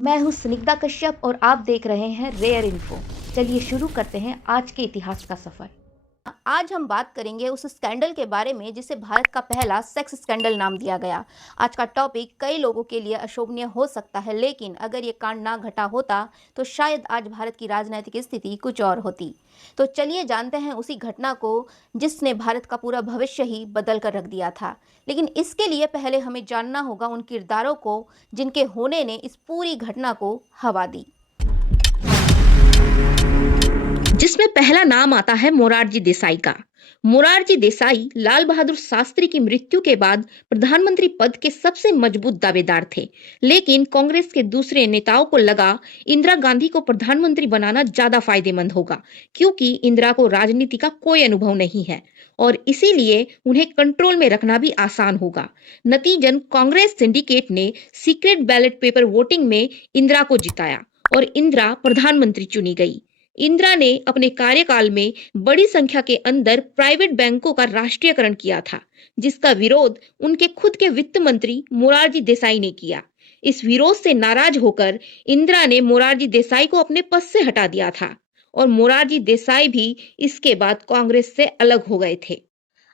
मैं हूं स्निग्धा कश्यप और आप देख रहे हैं रेयर इन्फो। चलिए शुरू करते हैं आज के इतिहास का सफर। आज हम बात करेंगे उस स्कैंडल के बारे में जिसे भारत का पहला सेक्स स्कैंडल नाम दिया गया। आज का टॉपिक कई लोगों के लिए अशोभनीय हो सकता है, लेकिन अगर ये कांड ना घटा होता तो शायद आज भारत की राजनीतिक स्थिति कुछ और होती। तो चलिए जानते हैं उसी घटना को जिसने भारत का पूरा भविष्य ही बदल कर रख दिया था। लेकिन इसके लिए पहले हमें जानना होगा उन किरदारों को जिनके होने ने इस पूरी घटना को हवा दी। जिसमें पहला नाम आता है मोरारजी देसाई का। मोरारजी देसाई लाल बहादुर शास्त्री की मृत्यु के बाद प्रधानमंत्री पद के सबसे मजबूत दावेदार थे, लेकिन कांग्रेस के दूसरे नेताओं को लगा इंदिरा गांधी को प्रधानमंत्री बनाना ज्यादा फायदेमंद होगा, क्योंकि इंदिरा को राजनीति का कोई अनुभव नहीं है और इसीलिए उन्हें कंट्रोल में रखना भी आसान होगा। नतीजन कांग्रेस सिंडिकेट ने सीक्रेट बैलेट पेपर वोटिंग में इंदिरा को जिताया और इंदिरा प्रधानमंत्री चुनी गई। इंदिरा ने अपने कार्यकाल में बड़ी संख्या के अंदर प्राइवेट बैंकों का राष्ट्रीयकरण किया था, जिसका विरोध उनके खुद के वित्त मंत्री मोरारजी देसाई ने किया। इस विरोध से नाराज होकर इंदिरा ने मोरारजी देसाई को अपने पद से हटा दिया था और मोरारजी देसाई भी इसके बाद कांग्रेस से अलग हो गए थे।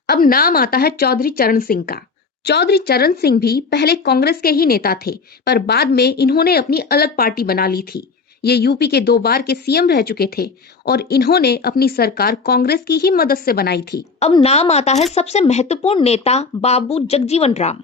अब नाम आता है चौधरी चरण सिंह का। चौधरी चरण सिंह भी पहले कांग्रेस के ही नेता थे, पर बाद में इन्होंने अपनी अलग पार्टी बना ली थी। ये यूपी के 2 बार के सीएम रह चुके थे और इन्होंने अपनी सरकार कांग्रेस की ही मदद से बनाई थी। अब नाम आता है सबसे महत्वपूर्ण नेता बाबू जगजीवन राम।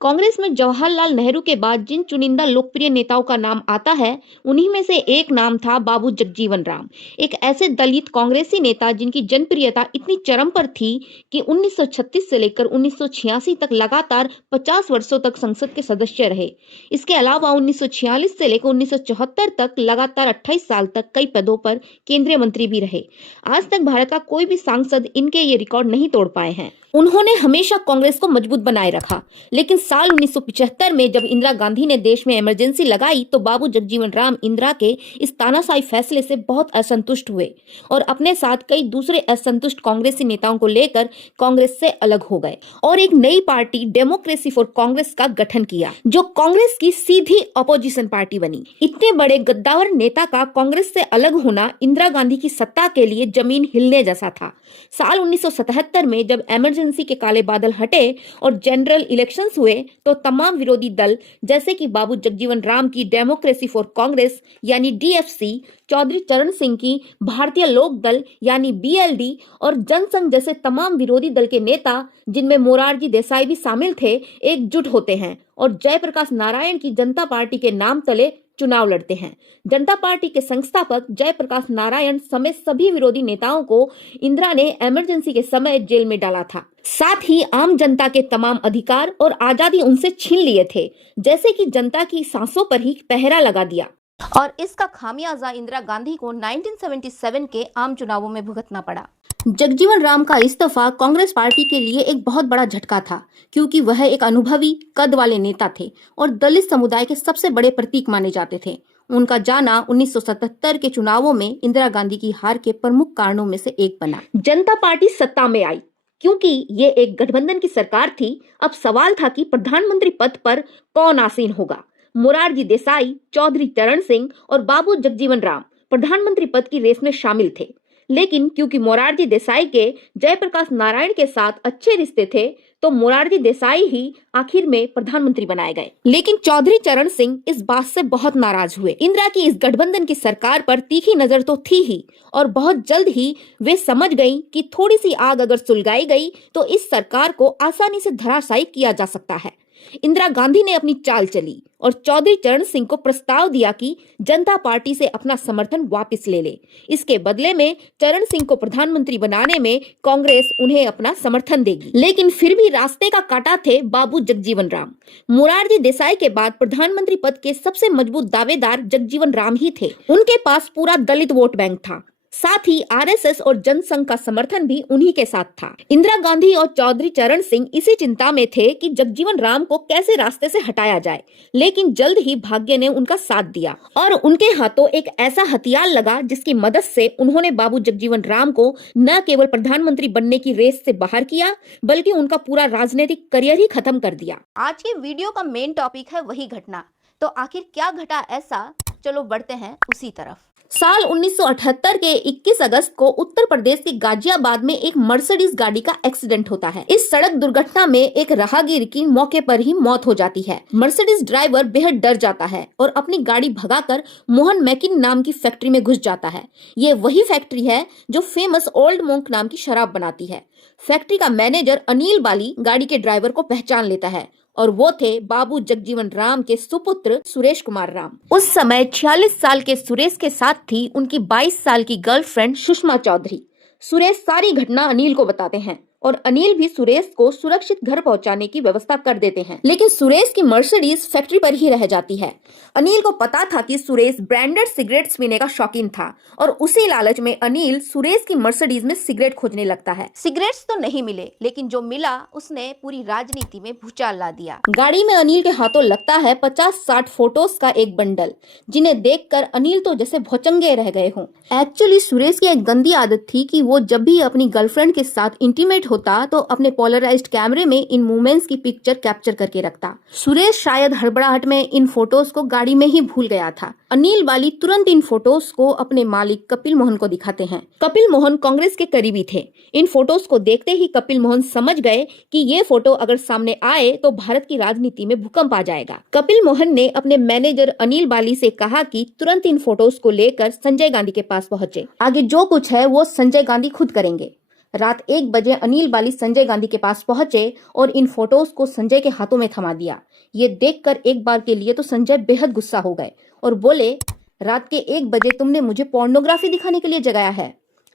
कांग्रेस में जवाहरलाल नेहरू के बाद जिन चुनिंदा लोकप्रिय नेताओं का नाम आता है, उन्हीं में से एक नाम था बाबू जगजीवन राम। एक ऐसे दलित कांग्रेसी नेता जिनकी जनप्रियता इतनी चरम पर थी कि 1936 से लेकर 1986 तक लगातार 50 वर्षों तक संसद के सदस्य रहे। इसके अलावा 1946 से लेकर 1974 तक लगातार 28 साल तक कई पदों पर केंद्रीय मंत्री भी रहे। आज तक भारत का कोई भी सांसद इनके ये रिकॉर्ड नहीं तोड़ पाए हैं। उन्होंने हमेशा कांग्रेस को मजबूत बनाए रखा, लेकिन साल 1975 में जब इंदिरा गांधी ने देश में इमरजेंसी लगाई तो बाबू जगजीवन राम इंदिरा के इस तानाशाही फैसले से बहुत असंतुष्ट हुए और अपने साथ कई दूसरे असंतुष्ट कांग्रेसी नेताओं को लेकर कांग्रेस से अलग हो गए और एक नई पार्टी डेमोक्रेसी फॉर कांग्रेस का गठन किया, जो कांग्रेस की सीधी अपोजिशन पार्टी बनी। इतने बड़े गद्दावर नेता का कांग्रेस से अलग होना इंदिरा गांधी की सत्ता के लिए जमीन हिलने जैसा था। साल 1977 में जब इमरजेंसी के काले बादल हटे और जनरल इलेक्शंस हुए तो तमाम विरोधी दल जैसे कि बाबू जगजीवन राम की डेमोक्रेसी फॉर कांग्रेस यानी डीएफसी, चौधरी चरण सिंह की भारतीय लोक दल यानी बीएलडी और जनसंघ जैसे तमाम विरोधी दल के नेता, जिनमें मोरारजी देसाई भी शामिल थे, एकजुट होते हैं और जयप्रकाश नारायण की जनता पार्टी के नाम तले चुनाव लड़ते हैं। जनता पार्टी के संस्थापक जयप्रकाश नारायण समेत सभी विरोधी नेताओं को इंदिरा ने इमरजेंसी के समय जेल में डाला था। साथ ही आम जनता के तमाम अधिकार और आजादी उनसे छीन लिए थे, जैसे कि जनता की सांसों पर ही पहरा लगा दिया। और इसका खामियाजा इंदिरा गांधी को 1977 के आम चुनावों में भुगतना पड़ा। जगजीवन राम का इस्तीफा कांग्रेस पार्टी के लिए एक बहुत बड़ा झटका था, क्योंकि वह एक अनुभवी कद वाले नेता थे और दलित समुदाय के सबसे बड़े प्रतीक माने जाते थे। उनका जाना 1977 के चुनावों में इंदिरा गांधी की हार के प्रमुख कारणों में से एक बना। जनता पार्टी सत्ता में आई क्योंकि ये एक गठबंधन की सरकार थी। अब सवाल था कि प्रधानमंत्री पद पर कौन आसीन होगा। मोरारजी देसाई, चौधरी चरण सिंह और बाबू जगजीवन राम प्रधानमंत्री पद की रेस में शामिल थे, लेकिन क्योंकि मोरारजी देसाई के जयप्रकाश नारायण के साथ अच्छे रिश्ते थे तो मोरारजी देसाई ही आखिर में प्रधानमंत्री बनाए गए। लेकिन चौधरी चरण सिंह इस बात से बहुत नाराज हुए। इंदिरा की इस गठबंधन की सरकार पर तीखी नजर तो थी ही और बहुत जल्द ही वे समझ गई कि थोड़ी सी आग अगर सुलगाई गई तो इस सरकार को आसानी से धराशायी किया जा सकता है। इंदिरा गांधी ने अपनी चाल चली और चौधरी चरण सिंह को प्रस्ताव दिया कि जनता पार्टी से अपना समर्थन वापस ले ले। इसके बदले में चरण सिंह को प्रधानमंत्री बनाने में कांग्रेस उन्हें अपना समर्थन देगी। लेकिन फिर भी रास्ते का कांटा थे बाबू जगजीवन राम। मोरारजी देसाई के बाद प्रधानमंत्री पद के सबसे मजबूत दावेदार जगजीवन राम ही थे। उनके पास पूरा दलित वोट बैंक था, साथ ही आरएसएस और जनसंघ का समर्थन भी उन्हीं के साथ था। इंदिरा गांधी और चौधरी चरण सिंह इसी चिंता में थे कि जगजीवन राम को कैसे रास्ते से हटाया जाए, लेकिन जल्द ही भाग्य ने उनका साथ दिया और उनके हाथों एक ऐसा हथियार लगा जिसकी मदद से उन्होंने बाबू जगजीवन राम को न केवल प्रधानमंत्री बनने की रेस से बाहर किया, बल्कि उनका पूरा राजनीतिक करियर ही खत्म कर दिया। आज के वीडियो का मेन टॉपिक है वही घटना। तो आखिर क्या घटा ऐसा, चलो बढ़ते हैं उसी तरफ। साल 1978 के 21 अगस्त को उत्तर प्रदेश के गाजियाबाद में एक मर्सिडीज गाड़ी का एक्सीडेंट होता है। इस सड़क दुर्घटना में एक राहगीर की मौके पर ही मौत हो जाती है। मर्सिडीज ड्राइवर बेहद डर जाता है और अपनी गाड़ी भगाकर मोहन मैकिन नाम की फैक्ट्री में घुस जाता है। ये वही फैक्ट्री है जो फेमस ओल्ड मोंक नाम की शराब बनाती है। फैक्ट्री का मैनेजर अनिल बाली गाड़ी के ड्राइवर को पहचान लेता है और वो थे बाबू जगजीवन राम के सुपुत्र सुरेश कुमार राम। उस समय 46 साल के सुरेश के साथ थी उनकी 22 साल की गर्लफ्रेंड सुषमा चौधरी। सुरेश सारी घटना अनिल को बताते हैं और अनिल भी सुरेश को सुरक्षित घर पहुंचाने की व्यवस्था कर देते हैं, लेकिन सुरेश की मर्सिडीज फैक्ट्री पर ही रह जाती है। अनिल को पता था कि सुरेश ब्रांडेड सिगरेट्स पीने का शौकीन था और उसी लालच में अनिल सुरेश की मर्सिडीज में सिगरेट खोजने लगता है। सिगरेट्स तो नहीं मिले, लेकिन जो मिला उसने पूरी राजनीति में भूचाल ला दिया। गाड़ी में अनिल के हाथों लगता है 50-60 फोटोज का एक बंडल, जिन्हें देखकर अनिल तो जैसे भौचंगे रह गए हों। एक्चुअली सुरेश की एक गंदी आदत थी कि वो जब भी अपनी गर्लफ्रेंड के साथ इंटीमेट होता तो अपने पोलराइज्ड कैमरे में इन मूवमेंट्स की पिक्चर कैप्चर करके रखता। सुरेश शायद हड़बड़ाहट में इन फोटोज को गाड़ी में ही भूल गया था। अनिल बाली तुरंत इन फोटोज को अपने मालिक कपिल मोहन को दिखाते हैं। कपिल मोहन कांग्रेस के करीबी थे। इन फोटोज को देखते ही कपिल मोहन समझ गए कि ये फोटो अगर सामने आए तो भारत की राजनीति में भूकंप आ जाएगा। कपिल मोहन ने अपने मैनेजर अनिल बाली से कहा कि तुरंत इन फोटोज को लेकर संजय गांधी के पास पहुंचे। आगे जो कुछ है वो संजय गांधी खुद करेंगे। रात 1 बजे अनिल बाली संजय गांधी के पास पहुंचे और इन फोटोज को संजय के हाथों में थमा दिया। ये देखकर एक बार के लिए तो संजय बेहद गुस्सा हो गए और बोले, रात के 1 बजे तुमने मुझे पोर्नोग्राफी दिखाने के लिए जगाया है।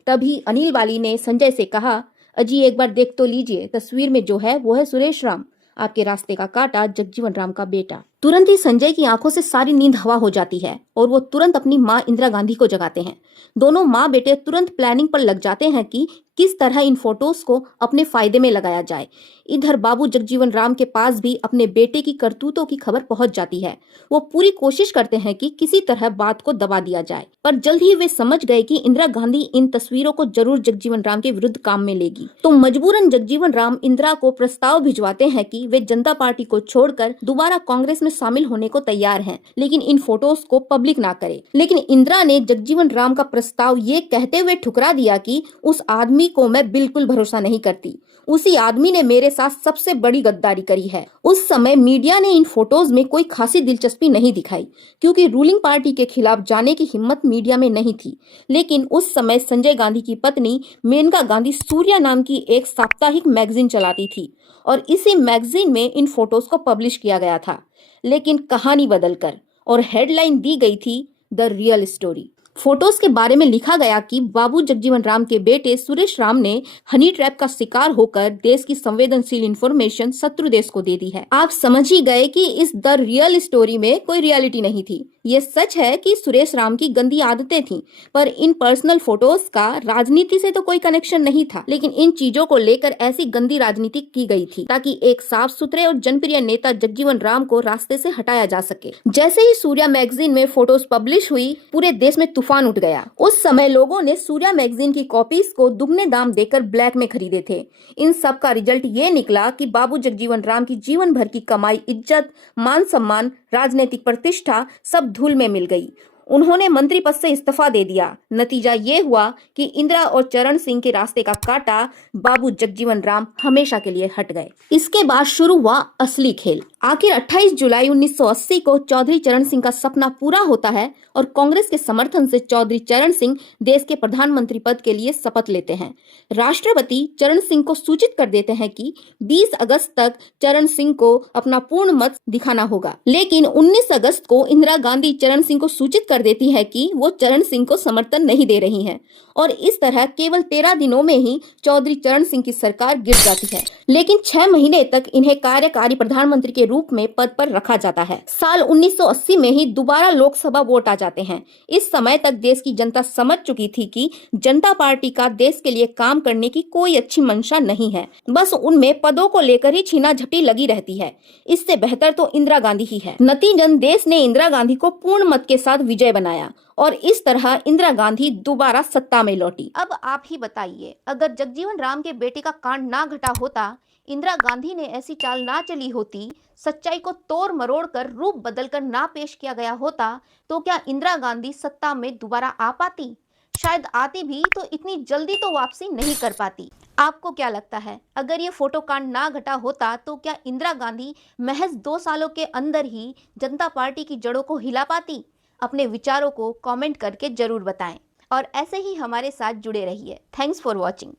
तभी अनिल बाली ने संजय से कहा, अजी एक बार देख तो लीजिए, तस्वीर में जो है वो है सुरेश राम, आपके रास्ते का कांटा जगजीवन राम का बेटा। तुरंत ही संजय की आंखों से सारी नींद हवा हो जाती है और वो तुरंत अपनी माँ इंदिरा गांधी को जगाते हैं। दोनों माँ बेटे तुरंत प्लानिंग पर लग जाते हैं कि किस तरह इन फोटोज को अपने फायदे में लगाया जाए। इधर बाबू जगजीवन राम के पास भी अपने बेटे की करतूतों की खबर पहुंच जाती है। वो पूरी कोशिश करते हैं कि किसी तरह बात को दबा दिया जाए, पर जल्द ही वे समझ गए कि इंदिरा गांधी इन तस्वीरों को जरूर जगजीवन राम के विरुद्ध काम में लेगी। तो मजबूरन जगजीवन राम इंदिरा को प्रस्ताव भिजवाते हैं कि वे जनता पार्टी को छोड़कर दोबारा कांग्रेस में शामिल होने को तैयार हैं, लेकिन इन फोटोज को पब्लिक ना करे। लेकिन इंदिरा ने जगजीवन राम का प्रस्ताव ये कहते हुए ठुकरा दिया कि उस आदमी को मैं बिल्कुल भरोसा नहीं करती। उसी आदमी ने मेरे साथ सबसे बड़ी गद्दारी करी है। उस समय मीडिया ने इन फोटोज में कोई खासी दिलचस्पी नहीं दिखाई, क्योंकि रूलिंग पार्टी के खिलाफ जाने की हिम्मत मीडिया में नहीं थी। लेकिन उस समय संजय गांधी की पत्नी मेनका गांधी सूर्या नाम की एक साप्ताहिक मैगजीन चलाती थी और इसी मैगजीन में इन फोटोज को पब्लिश किया गया था, लेकिन कहानी बदलकर, और हेडलाइन दी गई थी द रियल स्टोरी। फोटोज के बारे में लिखा गया कि बाबू जगजीवन राम के बेटे सुरेश राम ने हनी ट्रैप का शिकार होकर देश की संवेदनशील इंफॉर्मेशन शत्रु देश को दे दी है। आप समझ ही गए कि इस द रियल स्टोरी में कोई रियलिटी नहीं थी। ये सच है कि सुरेश राम की गंदी आदतें थीं, पर इन पर्सनल फोटोज का राजनीति से तो कोई कनेक्शन नहीं था। लेकिन इन चीजों को लेकर ऐसी गंदी राजनीति की गई थी ताकि एक साफ सुथरे और जनप्रिय नेता जगजीवन राम को रास्ते से हटाया जा सके। जैसे ही सूर्या मैगजीन में फोटोज पब्लिश हुई, पूरे देश में तूफान उठ गया। उस समय लोगों ने सूर्या मैगजीन की कॉपीज को दुगने दाम देकर ब्लैक में खरीदे थे। इन सब का रिजल्ट ये निकला कि बाबू जगजीवन राम की जीवन भर की कमाई, इज्जत, मान सम्मान, राजनीतिक प्रतिष्ठा सब धूल में मिल गई। उन्होंने मंत्री पद से इस्तीफा दे दिया। नतीजा ये हुआ कि इंदिरा और चरण सिंह के रास्ते का कांटा बाबू जगजीवन राम हमेशा के लिए हट गए। इसके बाद शुरू हुआ असली खेल। आखिर 28 जुलाई 1980 को चौधरी चरण सिंह का सपना पूरा होता है और कांग्रेस के समर्थन से चौधरी चरण सिंह देश के प्रधानमंत्री पद के लिए शपथ लेते हैं। राष्ट्रपति चरण सिंह को सूचित कर देते हैं कि 20 अगस्त तक चरण सिंह को अपना पूर्ण मत दिखाना होगा। लेकिन 19 अगस्त को इंदिरा गांधी चरण सिंह को सूचित कर देती है कि वो चरण सिंह को समर्थन नहीं दे रही हैं और इस तरह केवल 13 दिनों में ही चौधरी चरण सिंह की सरकार गिर जाती है। लेकिन 6 महीने तक इन्हें कार्यकारी प्रधानमंत्री के रूप में पद पर रखा जाता है। साल 1980 में ही दोबारा लोकसभा वोट आ जाते हैं। इस समय तक देश की जनता समझ चुकी थी कि जनता पार्टी का देश के लिए काम करने की कोई अच्छी मंशा नहीं है, बस उनमें पदों को लेकर ही छीना झपटी लगी रहती है। इससे बेहतर तो इंदिरा गांधी ही है। नतीजन देश ने इंदिरा गांधी को पूर्ण मत के साथ विजय बनाया और इस तरह इंदिरा गांधी दोबारा सत्ता में लौटी। अब आप ही बताइए, अगर जगजीवन राम के बेटे का कांड ना घटा होता, इंदिरा गांधी ने ऐसी चाल ना चली होती, सच्चाई को तोड़ मरोड़ कर रूप बदलकर ना पेश किया गया होता, तो क्या इंदिरा गांधी सत्ता में दोबारा आ पाती? शायद आती भी तो इतनी जल्दी तो वापसी नहीं कर पाती। आपको क्या लगता है, अगर ये फोटो कांड ना घटा होता तो क्या इंदिरा गांधी महज 2 सालों के अंदर ही जनता पार्टी की जड़ों को हिला पाती? अपने विचारों को कमेंट करके जरूर बताएं और ऐसे ही हमारे साथ जुड़े रहिए। Thanks for watching.